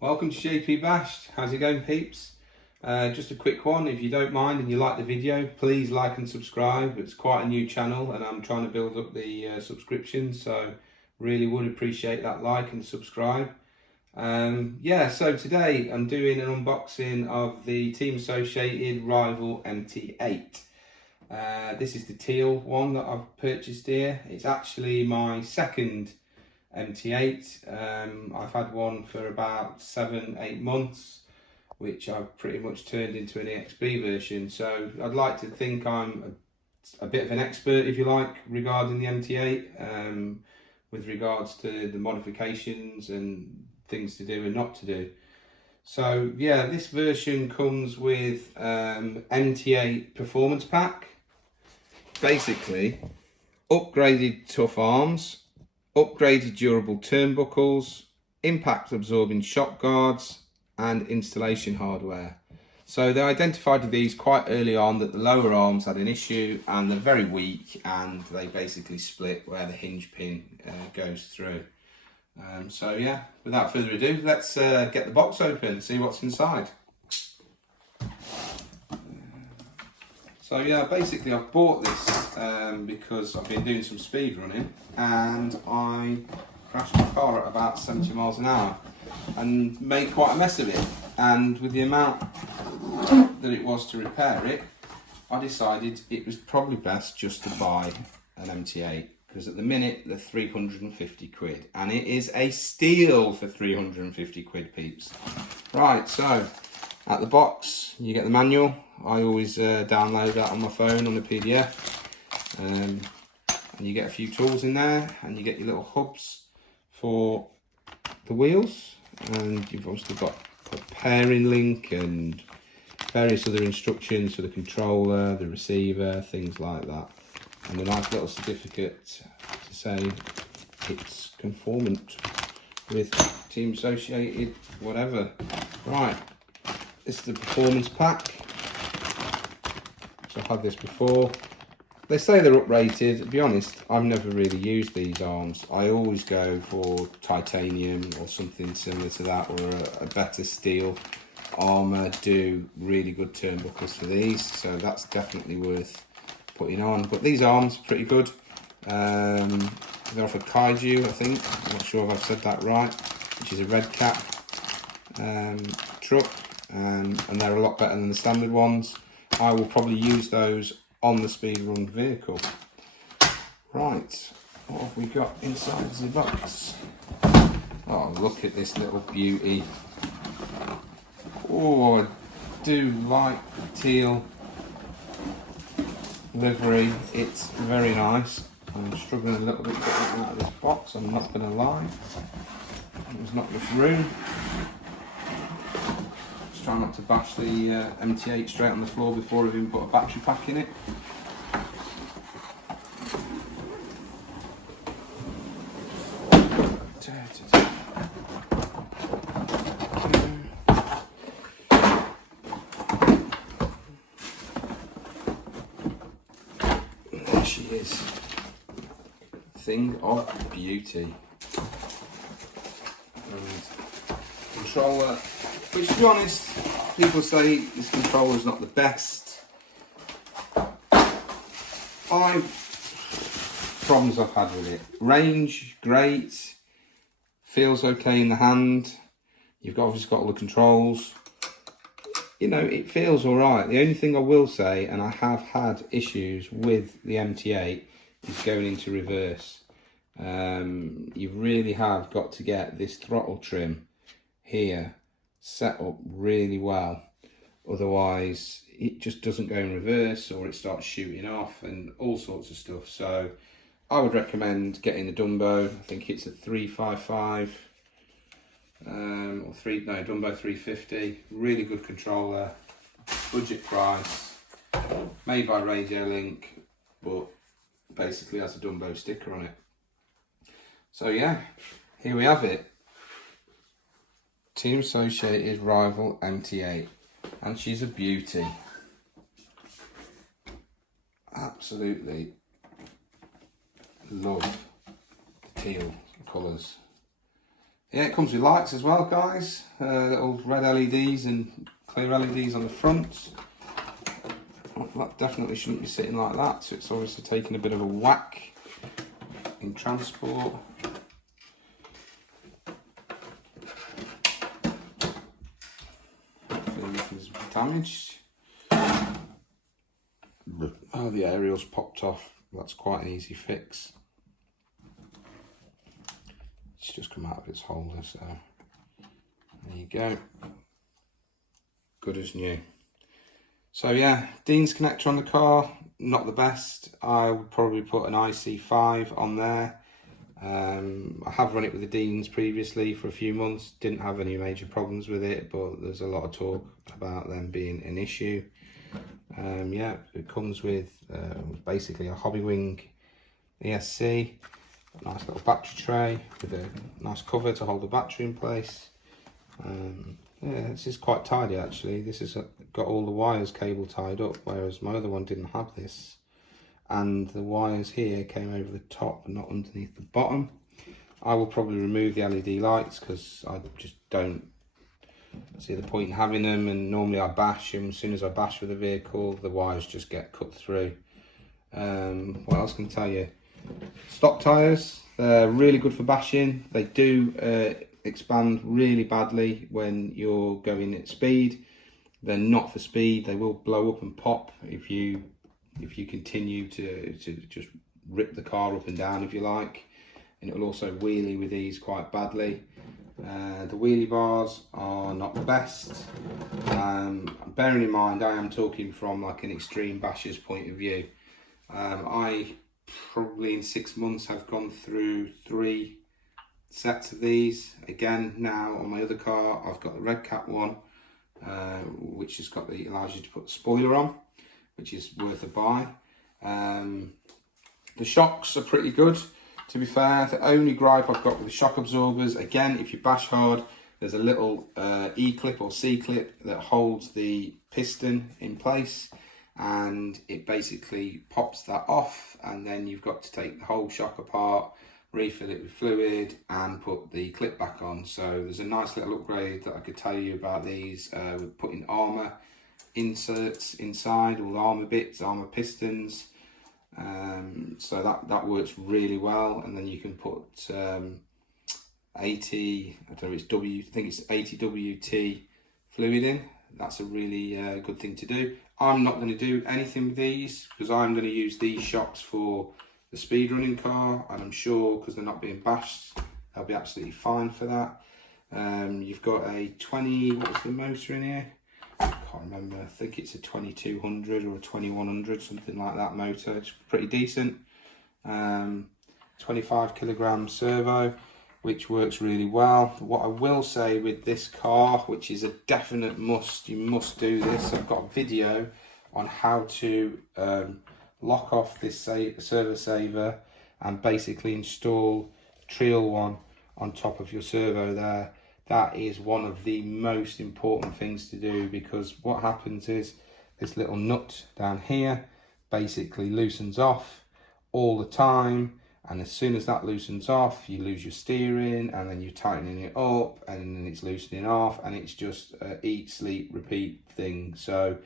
Welcome to JP Bashed. How's it going, peeps? Just a quick one. If you don't mind and you like the video, please like and subscribe. It's quite a new channel and I'm trying to build up the subscriptions, so really would appreciate that like and subscribe. So today I'm doing an unboxing of the Team Associated Rival MT8. This is the teal one that I've purchased here. It's actually my second MT8. I've had one for about 7-8 months, which I've pretty much turned into an EXP version. So I'd like to think I'm a bit of an expert, if you like, regarding the MT8, with regards to the modifications and things to do and not to do. So yeah, this version comes with MT8 Performance Pack, basically upgraded tough arms, upgraded durable turnbuckles, impact absorbing shock guards and installation hardware. So they identified with these quite early on that the lower arms had an issue and they're very weak, and they basically split where the hinge pin goes through. So yeah, without further ado, let's get the box open and see what's inside. So yeah, basically I've bought this because I've been doing some speed running and I crashed my car at about 70 miles an hour and made quite a mess of it. And with the amount that it was to repair it, I decided it was probably best just to buy an MT8, because at the minute they're 350 quid and it is a steal for 350 quid, peeps. Right, so at the box you get the manual. I always download that on my phone on the PDF, and you get a few tools in there, and you get your little hubs for the wheels, and you've obviously got a pairing link and various other instructions for the controller, the receiver, things like that, and a nice little certificate to say it's conformant with Team Associated whatever. Right, this is the performance pack. So I've had this before. They say they're uprated. To be honest, I've never really used these arms. I always go for titanium or something similar to that, or a better steel. Armour do really good turnbuckles for these, so that's definitely worth putting on. But these arms are pretty good. They're off a Kaiju, I think. I'm not sure if I've said that right, which is a red cap truck, and they're a lot better than the standard ones. I will probably use those on the speedrun vehicle. Right, what have we got inside the box? Oh, look at this little beauty. Oh, I do like the teal livery. It's very nice. I'm struggling a little bit getting it out of this box, I'm not going to lie. There's not enough room. Try not to bash the MT8 straight on the floor before I've even put a battery pack in it. There she is. Thing of beauty. And controller, which, to be honest, people say this controller is not the best. Problems I've had with it. Range, great. Feels okay in the hand. You've obviously got all the controls. You know, it feels alright. The only thing I will say, and I have had issues with the MT8, is going into reverse. You really have got to get this throttle trim here set up really well, otherwise it just doesn't go in reverse, or it starts shooting off and all sorts of stuff. So I would recommend getting the Dumbo. I think it's a 355 or Dumbo 350. Really good controller, budget price, made by Radio Link, but basically has a Dumbo sticker on it. So yeah, here we have it. Team Associated Rival MT8, and she's a beauty. absolutely love the teal colours. Yeah, it comes with lights as well, guys. Little red LEDs and clear LEDs on the front. That definitely shouldn't be sitting like that, so it's obviously taking a bit of a whack in transport. Hopefully nothing's damaged. Oh, the aerial's popped off. That's quite an easy fix. It's just come out of its holder, so there you go. Good as new. So yeah, Dean's connector on the car, not the best. I would probably put an IC5 on there. I have run it with the Deans previously for a few months, didn't have any major problems with it, but there's a lot of talk about them being an issue. Yeah, it comes with basically a Hobbywing ESC, a nice little battery tray with a nice cover to hold the battery in place. Yeah, this is quite tidy actually. This has got all the wires cable tied up, whereas my other one didn't have this. And the wires here came over the top, not underneath the bottom. I will probably remove the LED lights because I just don't see the point in having them, and normally I bash them. As soon as I bash with the vehicle, the wires just get cut through. What else can I tell you? Stock tyres, they're really good for bashing. They do expand really badly when you're going at speed. They're not for speed. They will blow up and pop if you continue to just rip the car up and down, if you like, and it will also wheelie with these quite badly. The wheelie bars are not the best. Bearing in mind, I am talking from like an extreme basher's point of view. I probably in 6 months have gone through 3 sets of these. Again, now on my other car, I've got the red cap one, which has got allows you to put the spoiler on, which is worth a buy. The shocks are pretty good, to be fair. The only gripe I've got with the shock absorbers, again, if you bash hard, there's a little E-clip or C-clip that holds the piston in place, and it basically pops that off, and then you've got to take the whole shock apart, refill it with fluid and put the clip back on. So there's a nice little upgrade that I could tell you about these, with putting armour inserts inside, all the armour bits, armour pistons. So that works really well, and then you can put 80, I don't know, I think it's 80 WT fluid in. That's a really good thing to do. I'm not going to do anything with these because I'm going to use these shocks for the speed running car, and I'm sure because they're not being bashed, they'll be absolutely fine for that. You've got a 20, what's the motor in here? I can't remember. I think it's a 2200 or a 2100, something like that motor. It's pretty decent. 25 kilogram servo, which works really well. What I will say with this car, which is a definite must, you must do this. I've got a video on how to lock off this servo saver and basically install Trial one on top of your servo there. That is one of the most important things to do, because what happens is this little nut down here basically loosens off all the time, and as soon as that loosens off, you lose your steering, and then you're tightening it up, and then it's loosening off, and it's just a eat, sleep, repeat thing. So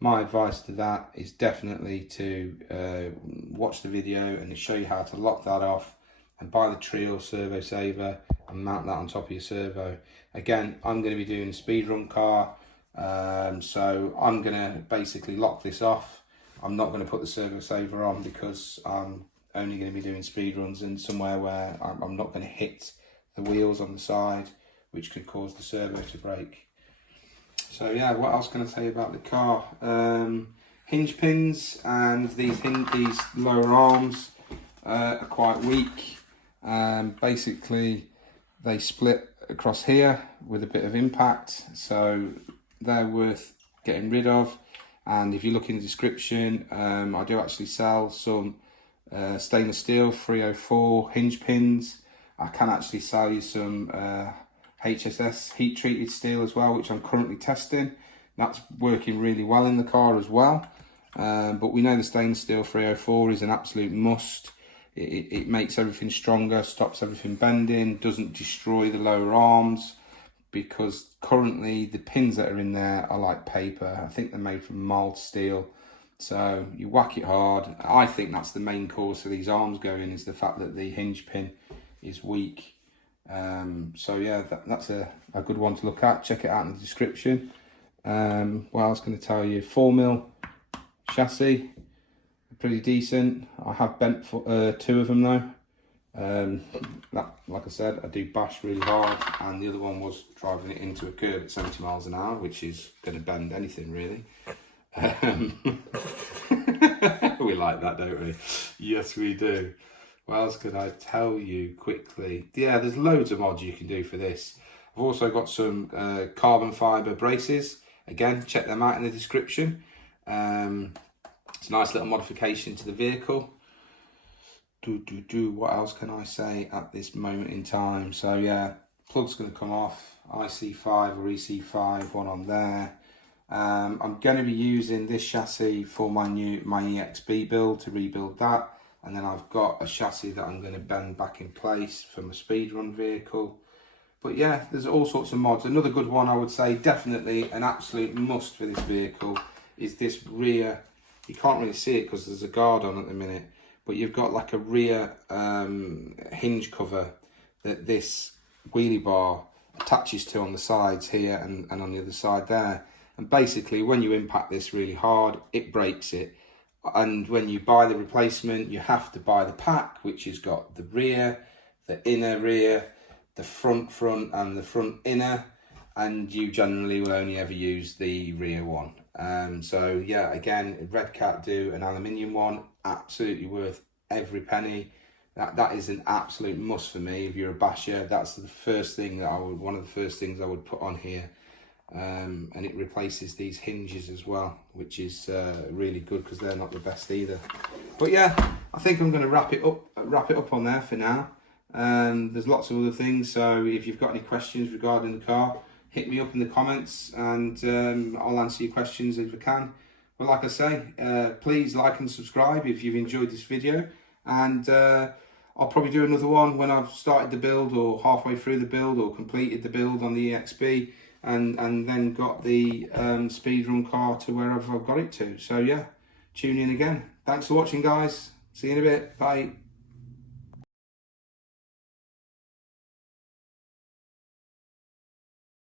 my advice to that is definitely to watch the video and show you how to lock that off, and buy the Trial servo saver and mount that on top of your servo. Again, I'm going to be doing a speed run car, so I'm going to basically lock this off. I'm not going to put the servo saver on because I'm only going to be doing speed runs in somewhere where I'm not going to hit the wheels on the side, which could cause the servo to break. So yeah, what else can I tell you about the car? Hinge pins and these lower arms are quite weak. Basically they split across here with a bit of impact, so they're worth getting rid of. And if you look in the description, I do actually sell some stainless steel 304 hinge pins. I can actually sell you some HSS heat treated steel as well, which I'm currently testing. That's working really well in the car as well. but we know the stainless steel 304 is an absolute must. It makes everything stronger, stops everything bending, doesn't destroy the lower arms, because currently the pins that are in there are like paper. I think they're made from mild steel. So you whack it hard. I think that's the main cause of these arms going, is the fact that the hinge pin is weak. So yeah, that's a good one to look at. Check it out in the description. What else can I tell you? 4mm chassis, pretty decent. I have bent for 2 of them though. Like I said, I do bash really hard, and the other one was driving it into a curb at 70 miles an hour, which is going to bend anything really. We like that, don't we? Yes, we do. What else could I tell you quickly? Yeah, there's loads of mods you can do for this. I've also got some carbon fibre braces. Again, check them out in the description. It's a nice little modification to the vehicle. What else can I say at this moment in time? So yeah, plug's going to come off. IC5 or EC5, one on there. I'm going to be using this chassis for my EXB build, to rebuild that, and then I've got a chassis that I'm going to bend back in place for my speedrun vehicle. But yeah, there's all sorts of mods. Another good one I would say, definitely an absolute must for this vehicle, is this rear. You can't really see it because there's a guard on at the minute, but you've got like a rear hinge cover that this wheelie bar attaches to on the sides here and on the other side there. And basically, when you impact this really hard, it breaks it. And when you buy the replacement, you have to buy the pack, which has got the rear, the inner rear, the front and the front inner. And you generally will only ever use the rear one. So yeah, again, Red Cat do an aluminium one, absolutely worth every penny. That is an absolute must for me. If you're a basher, that's the first thing that one of the first things I would put on here. And it replaces these hinges as well, which is really good because they're not the best either. But yeah, I think I'm going to wrap it up on there for now. There's lots of other things, so if you've got any questions regarding the car, hit me up in the comments, and I'll answer your questions if I can. But like I say, please like and subscribe if you've enjoyed this video, and I'll probably do another one when I've started the build, or halfway through the build, or completed the build on the EXB, and then got the speedrun car to wherever I've got it to. So yeah, tune in again. Thanks for watching, guys. See you in a bit. Bye.